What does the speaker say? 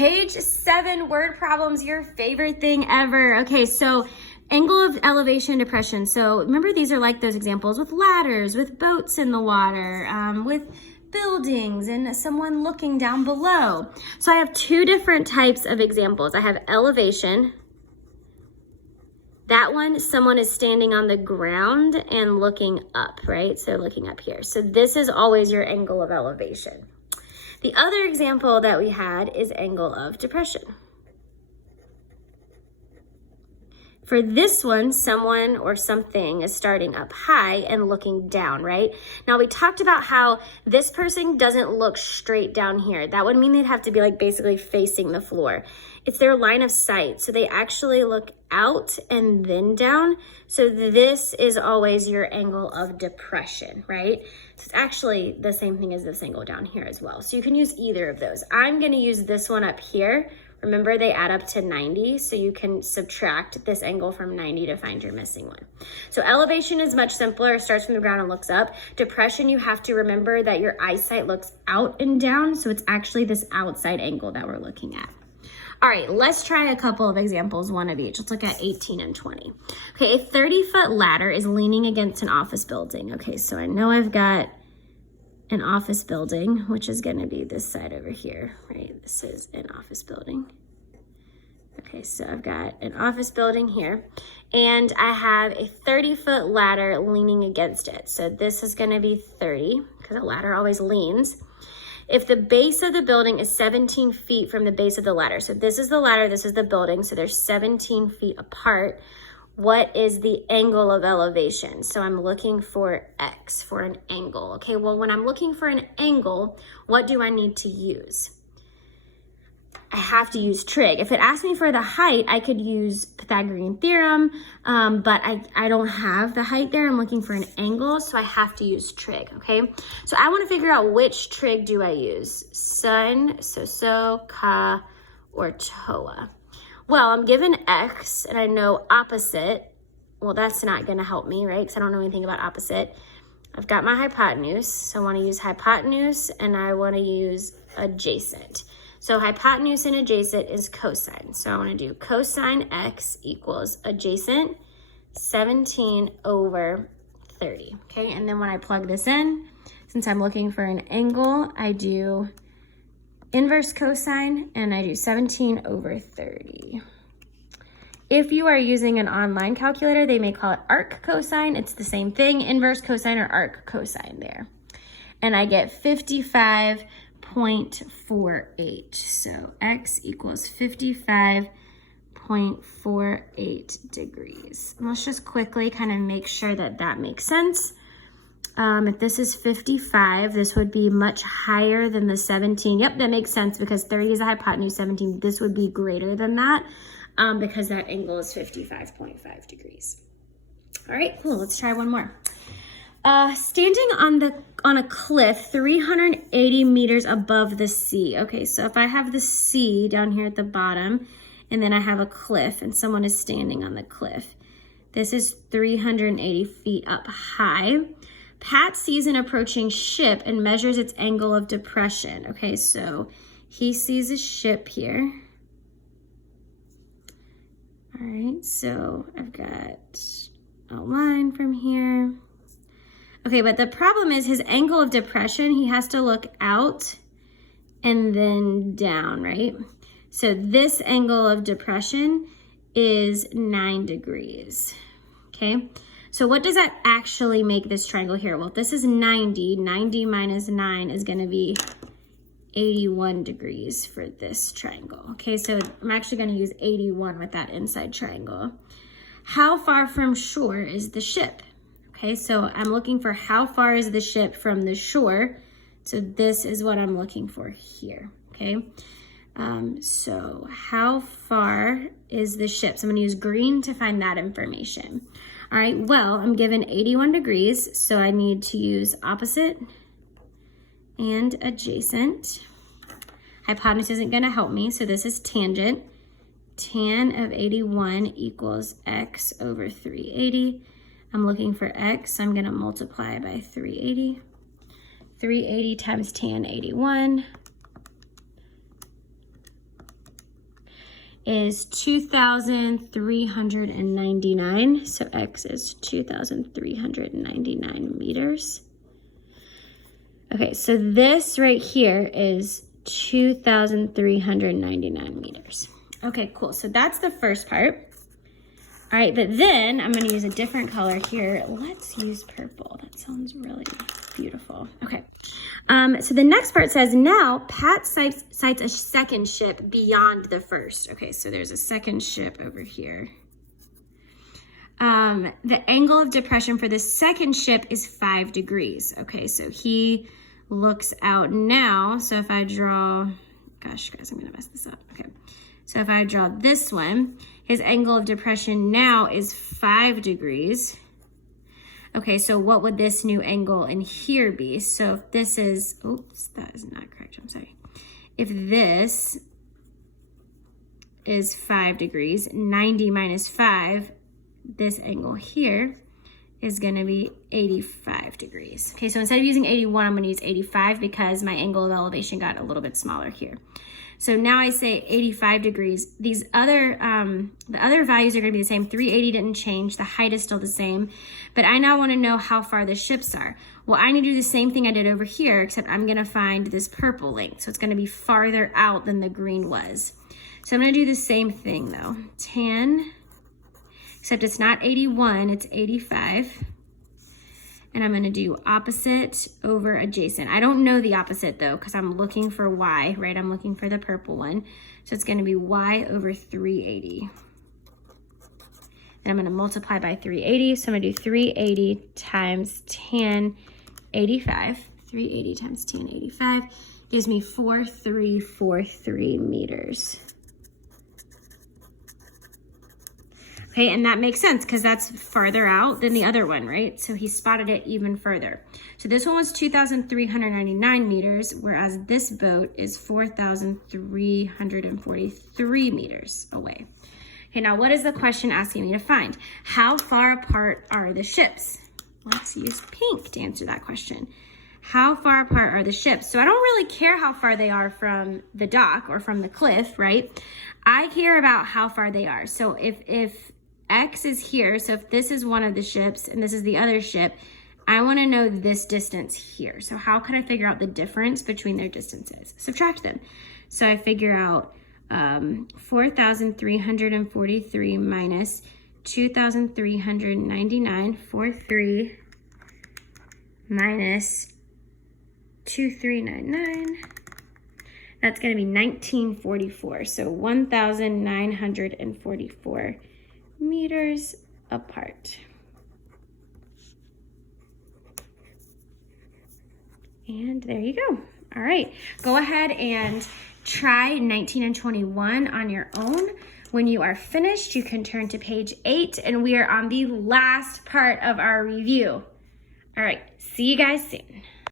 Page 7, word problems, your favorite thing ever. Okay, so angle of elevation, depression. So remember, these are like those examples with ladders, with boats in the water, with buildings and someone looking down below. So I have two different types of examples. I have elevation. That one, someone is standing on the ground and looking up, right? So looking up here. So this is always your angle of elevation. The other example that we had is angle of depression. For this one, someone or something is starting up high and looking down, right? Now we talked about how this person doesn't look straight down here. That would mean they'd have to be like basically facing the floor. It's their line of sight. So they actually look out and then down. So this is always your angle of depression, right? So it's actually the same thing as this angle down here as well. So you can use either of those. I'm gonna use this one up here. Remember, they add up to 90, so you can subtract this angle from 90 to find your missing one. So elevation is much simpler. It starts from the ground and looks up. Depression, you have to remember that your eyesight looks out and down, so it's actually this outside angle that we're looking at. All right, let's try a couple of examples, one of each. Let's look at 18 and 20. Okay, a 30-foot ladder is leaning against an office building. Okay, so I know I've got an office building, which is gonna be this side over here, right? This is an office building. Okay, so I've got an office building here, and I have a 30-foot ladder leaning against it. So this is gonna be 30, because a ladder always leans. If the base of the building is 17 feet from the base of the ladder, so this is the ladder, this is the building, so they're 17 feet apart, what is the angle of elevation? So I'm looking for X, for an angle. Okay, well, when I'm looking for an angle, what do I need to use? I have to use trig. If it asks me for the height, I could use Pythagorean theorem, but I don't have the height there. I'm looking for an angle, so I have to use trig, okay? So I wanna figure out which trig do I use? Sun, so, ka, or toa. Well, I'm given X and I know opposite. Well, that's not gonna help me, right? Because I don't know anything about opposite. I've got my hypotenuse, so I wanna use hypotenuse and I wanna use adjacent. So hypotenuse and adjacent is cosine. So I wanna do cosine X equals adjacent 17 over 30, okay? And then when I plug this in, since I'm looking for an angle, I do inverse cosine, and I do 17 over 30. If you are using an online calculator, they may call it arc cosine. It's the same thing, inverse cosine or arc cosine there. And I get 55.48. So X equals 55.48 degrees. And let's just quickly kind of make sure that that makes sense. If this is 55, this would be much higher than the 17. Yep, that makes sense because 30 is the hypotenuse, 17. This would be greater than that because that angle is 55.5 degrees. All right, cool. Let's try one more. Standing on a cliff 380 meters above the sea. Okay, so if I have the sea down here at the bottom and then I have a cliff and someone is standing on the cliff, this is 380 feet up high. Pat sees an approaching ship and measures its angle of depression. Okay, so he sees a ship here. All right, so I've got a line from here. Okay, but the problem is his angle of depression, he has to look out and then down, right? So this angle of depression is 9 degrees, okay? So what does that actually make this triangle here? Well, if this is 90, 90 minus 9 is gonna be 81 degrees for this triangle. Okay, so I'm actually gonna use 81 with that inside triangle. How far from shore is the ship? Okay, so I'm looking for how far is the ship from the shore. So this is what I'm looking for here, okay? So how far is the ship? So I'm gonna use green to find that information. All right, well, I'm given 81 degrees, so I need to use opposite and adjacent. Hypotenuse isn't gonna help me, so this is tangent. Tan of 81 equals X over 380. I'm looking for X, so I'm gonna multiply by 380. 380 times tan 81 is 2,399. So X is 2,399 meters. Okay, so this right here is 2,399 meters. Okay, cool. So that's the first part. All right, but then I'm gonna use a different color here. Let's use purple. That sounds really beautiful. Okay, so the next part says, now Pat sights a second ship beyond the first. Okay, so there's a second ship over here. The angle of depression for the second ship is 5 degrees. Okay, so he looks out now. So if I draw, gosh, guys, I'm gonna mess this up. Okay, so if I draw this one, his angle of depression now is 5 degrees. Okay, so what would this new angle in here be? So if this is, oops, that is not correct, I'm sorry. If this is 5 degrees, 90 minus 5, this angle here is gonna be 85 degrees. Okay, so instead of using 81, I'm gonna use 85 because my angle of elevation got a little bit smaller here. So now I say 85 degrees. These other, the other values are gonna be the same. 380 didn't change, the height is still the same, but I now wanna know how far the ships are. Well, I need to do the same thing I did over here, except I'm gonna find this purple length. So it's gonna be farther out than the green was. So I'm gonna do the same thing though. Tan, except it's not 81, it's 85. And I'm gonna do opposite over adjacent. I don't know the opposite though, because I'm looking for Y, right? I'm looking for the purple one. So it's gonna be Y over 380. And I'm gonna multiply by 380. So I'm gonna do 380 times tan 85. 380 times tan 85 gives me 4343 meters. Okay, and that makes sense because that's farther out than the other one, right? So he spotted it even further. So this one was 2,399 meters, whereas this boat is 4,343 meters away. Okay, now what is the question asking me to find? How far apart are the ships? Let's use pink to answer that question. How far apart are the ships? So I don't really care how far they are from the dock or from the cliff, right? I care about how far they are. So if X is here, so if this is one of the ships and this is the other ship, I want to know this distance here. So how can I figure out the difference between their distances? Subtract them. So I figure out 4,343 minus 2,399, 43 minus 2,399. That's going to be 1944. So 1,944 meters apart. And there you go. All right, go ahead and try 19 and 21 on your own. When you are finished, you can turn to page 8 and we are on the last part of our review. All right, see you guys soon.